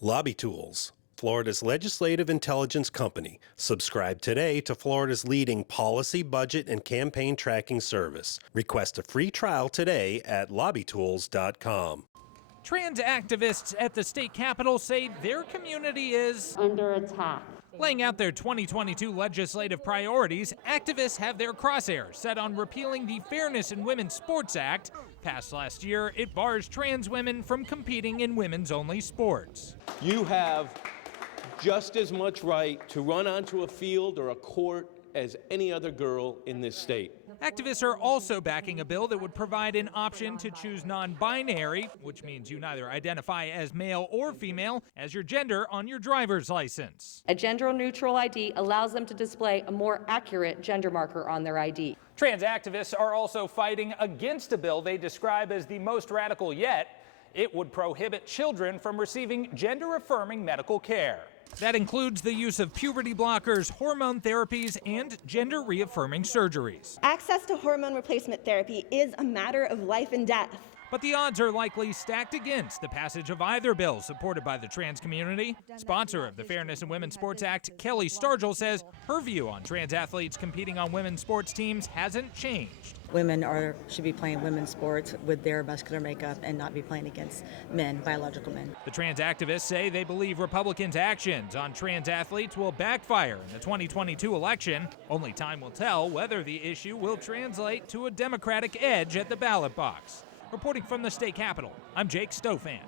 Lobby Tools, Florida's legislative intelligence company. Subscribe today to Florida's leading policy, budget, and campaign tracking service. Request a free trial today at lobbytools.com. Trans activists at the state capitol say their community is under attack. Laying out their 2022 legislative priorities, activists have their crosshairs set on repealing the Fairness in Women's Sports Act. Passed last year, it bars trans women from competing in women's-only sports. You have just as much right to run onto a field or a court as any other girl in this state. Activists are also backing a bill that would provide an option to choose non-binary, which means you neither identify as male or female, as your gender on your driver's license. A gender-neutral ID allows them to display a more accurate gender marker on their ID. Trans activists are also fighting against a bill they describe as the most radical yet. It would prohibit children from receiving gender-affirming medical care. That includes the use of puberty blockers, hormone therapies, and gender-reaffirming surgeries. Access to hormone replacement therapy is a matter of life and death. But the odds are likely stacked against the passage of either bill supported by the trans community. Sponsor of the Fairness in Women's Sports Act, Kelly Stargell, says her view on trans athletes competing on women's sports teams hasn't changed. Women should be playing women's sports with their muscular makeup and not be playing against men, biological men. The trans activists say they believe Republicans' actions on trans athletes will backfire in the 2022 election. Only time will tell whether the issue will translate to a Democratic edge at the ballot box. Reporting from the state capitol, I'm Jake Stofan.